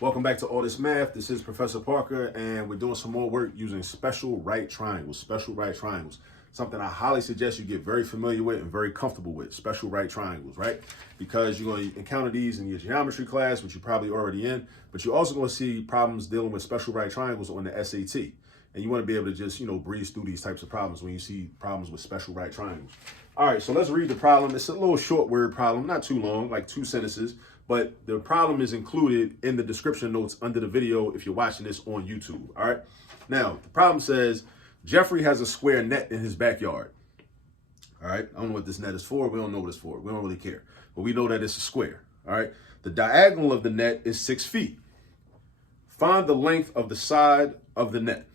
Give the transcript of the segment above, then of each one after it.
Welcome back to All This Math. This is Professor Parker, and we're doing some more work using special right triangles. Special right triangles. Something I highly suggest you get very familiar with and very comfortable with. Special right triangles, right? Because you're going to encounter these in your geometry class, which you're probably already in, but you're also going to see problems dealing with special right triangles on the SAT. And you want to be able to just, breeze through these types of problems when you see problems with special right triangles. All right, so let's read the problem. It's a little short word problem, not too long, like 2 sentences. But the problem is included in the description notes under the video if you're watching this on YouTube, all right? Now, the problem says, Jeffrey has a square net in his backyard, all right? I don't know what this net is for. We don't know what it's for. We don't really care. But we know that it's a square, all right? The diagonal of the net is 6 feet. Find the length of the side of the net.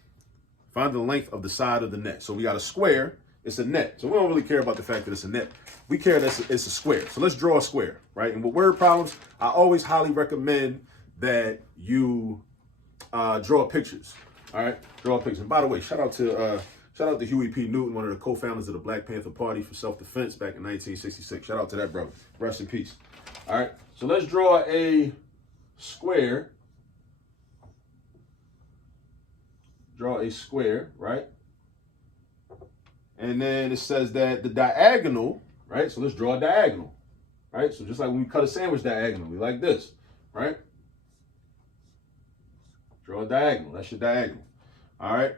Find the length of the side of the net. So we got a square. It's a net. So we don't really care about the fact that it's a net. We care that it's a square. So let's draw a square, right? And with word problems, I always highly recommend that you draw pictures. All right, draw pictures. And by the way, shout out to Huey P. Newton, one of the co-founders of the Black Panther Party for self-defense back in 1966. Shout out to that brother. Rest in peace. All right, so let's draw a square. Draw a square, right? And then it says that the diagonal, right? So let's draw a diagonal, right? So just like when we cut a sandwich diagonally, like this, right? Draw a diagonal. That's your diagonal. All right.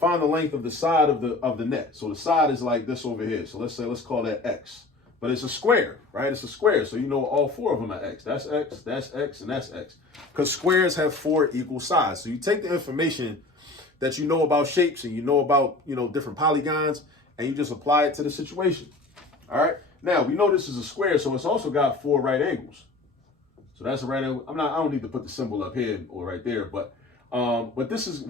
Find the length of the side of the net. So the side is like this over here. So let's call that X. But it's a square, right? It's a square. So you know all 4 of them are X. That's X, and that's X. Because squares have 4 equal sides. So you take the information that you know about shapes and you know about, different polygons, and you just apply it to the situation. All right. Now we know this is a square, so it's also got 4 right angles. So that's a right angle. I don't need to put the symbol up here or right there, but what this is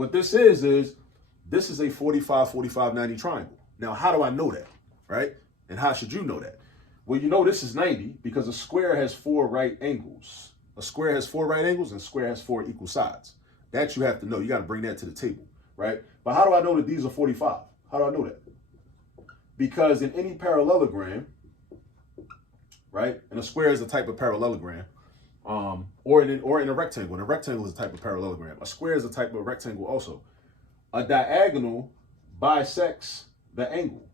a 45, 45, 90 triangle. Now, how do I know that, right? And how should you know that? Well, you know this is 90 because a square has 4 right angles. A square has 4 right angles and a square has 4 equal sides. That you have to know. You got to bring that to the table, right? But how do I know that these are 45? How do I know that? Because in any parallelogram, right, and a square is a type of parallelogram, or in a rectangle. And a rectangle is a type of parallelogram. A square is a type of rectangle also. A diagonal bisects the angle.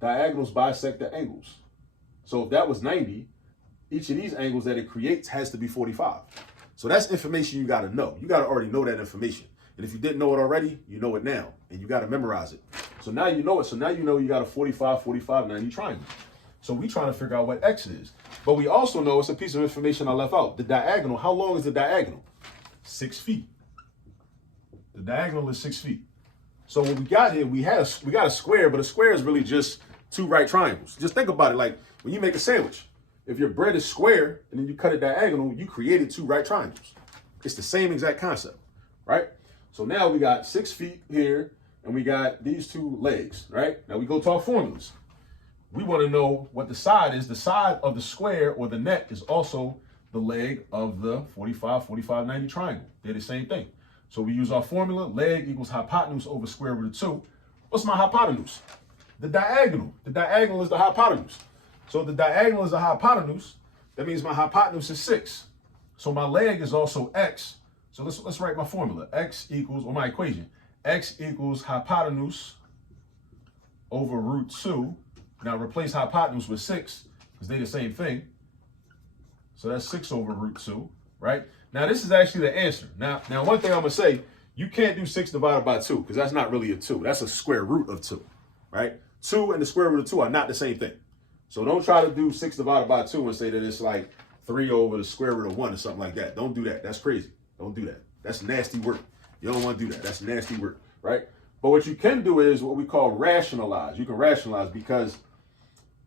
Diagonals bisect the angles. So if that was 90, each of these angles that it creates has to be 45. So that's information you got to know. You got to already know that information. And if you didn't know it already, you know it now. And you got to memorize it. So now you know it. So now you know you got a 45, 45, 90 triangle. So we trying to figure out what X is. But we also know it's a piece of information I left out. The diagonal, how long is the diagonal? 6 feet. The diagonal is 6 feet. So what we got here, we got a square, but a square is really just 2 right triangles. Just think about it like when you make a sandwich. If your bread is square and then you cut it diagonal, you created 2 right triangles. It's the same exact concept, right? So now we got 6 feet here and we got these 2 legs, right? Now we go to our formulas. We want to know what the side is. The side of the square or the net is also the leg of the 45, 45, 90 triangle. They're the same thing. So we use our formula, leg equals hypotenuse over square root of 2. What's my hypotenuse? The diagonal. The diagonal is the hypotenuse. So if the diagonal is the hypotenuse, that means my hypotenuse is 6. So my leg is also X. So let's write my formula. X equals, or my equation, X equals hypotenuse over root 2. Now replace hypotenuse with 6 because they're the same thing. So that's 6 over root 2, right? Now this is actually the answer. Now one thing I'm going to say, you can't do 6 divided by 2 because that's not really a 2. That's a square root of 2, right? 2 and the square root of 2 are not the same thing. So don't try to do 6 divided by 2 and say that it's like 3 over the square root of 1 or something like that. Don't do that. That's crazy. Don't do that. That's nasty work. You don't want to do that. That's nasty work, right? But what you can do is what we call rationalize. You can rationalize because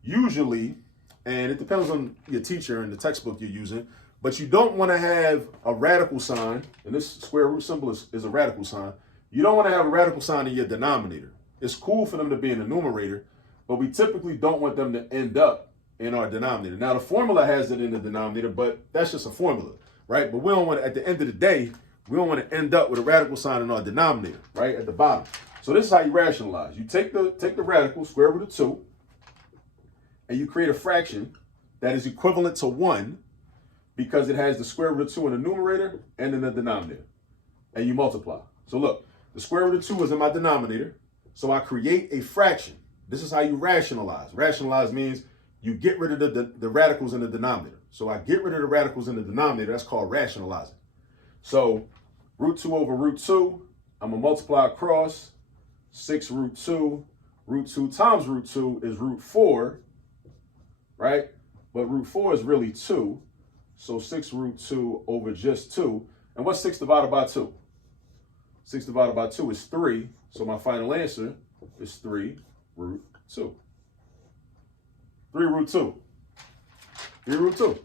usually, and it depends on your teacher and the textbook you're using, but you don't want to have a radical sign, and this square root symbol is a radical sign. You don't want to have a radical sign in your denominator. It's cool for them to be in the numerator, but we typically don't want them to end up in our denominator. Now, the formula has it in the denominator, but that's just a formula, right? But we don't want to, at the end of the day, we don't want to end up with a radical sign in our denominator, right, at the bottom. So this is how you rationalize. You take the radical, square root of 2, and you create a fraction that is equivalent to 1 because it has the square root of 2 in the numerator and in the denominator. And you multiply. So look, the square root of 2 is in my denominator. So I create a fraction. This is how you rationalize. Rationalize means you get rid of the radicals in the denominator. So I get rid of the radicals in the denominator. That's called rationalizing. So root 2 over root 2, I'm going to multiply across 6 root 2. Root 2 times root 2 is root 4, right? But root 4 is really 2. So 6 root 2 over just 2. And what's 6 divided by 2? 6 divided by 2 is 3. So my final answer is 3 root 2. 3 root 2. 3 root 2.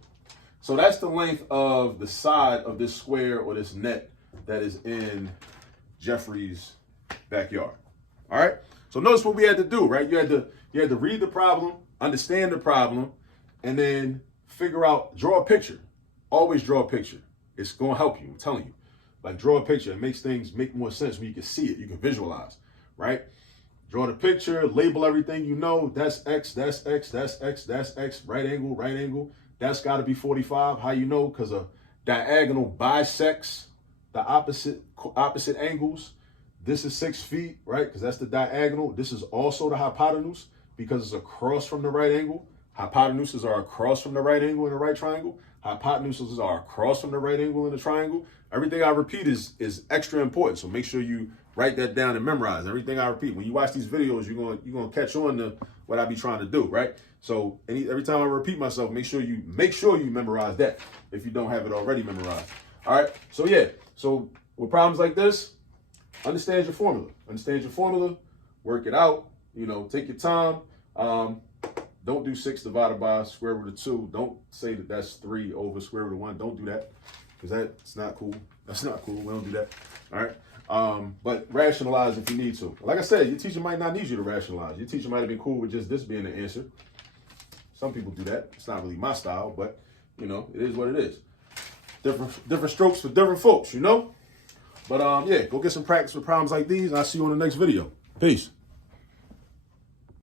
So that's the length of the side of this square or this net that is in Jeffrey's backyard. All right. So notice what we had to do, right? You had to read the problem, understand the problem, and then figure out, draw a picture. Always draw a picture. It's going to help you. I'm telling you. Like, draw a picture. It makes things make more sense when you can see it. You can visualize, right? Draw the picture, label everything you know. That's X, that's X, that's X, that's X, right angle, right angle. That's got to be 45. How you know? Because a diagonal bisects the opposite angles. This is 6 feet, right? Because that's the diagonal. This is also the hypotenuse because it's across from the right angle. Hypotenuses are across from the right angle in the right triangle. Hypotenuses are across from the right angle in the triangle. Everything I repeat is extra important. So make sure you write that down and memorize everything I repeat. When you watch these videos, you're gonna catch on to what I be trying to do, right? So every time I repeat myself, make sure you memorize that if you don't have it already memorized. All right. So yeah. So with problems like this, understand your formula. Understand your formula. Work it out. You know, take your time. Don't do 6 divided by square root of 2. Don't say that that's 3 over square root of 1. Don't do that because that's not cool. That's not cool. We don't do that. All right. But rationalize if you need to. Like I said, your teacher might not need you to rationalize. Your teacher might have been cool with just this being the answer. Some people do that. It's not really my style, but you know, it is what it is. Different strokes for different folks, you know? But yeah, go get some practice with problems like these, and I'll see you on the next video. Peace.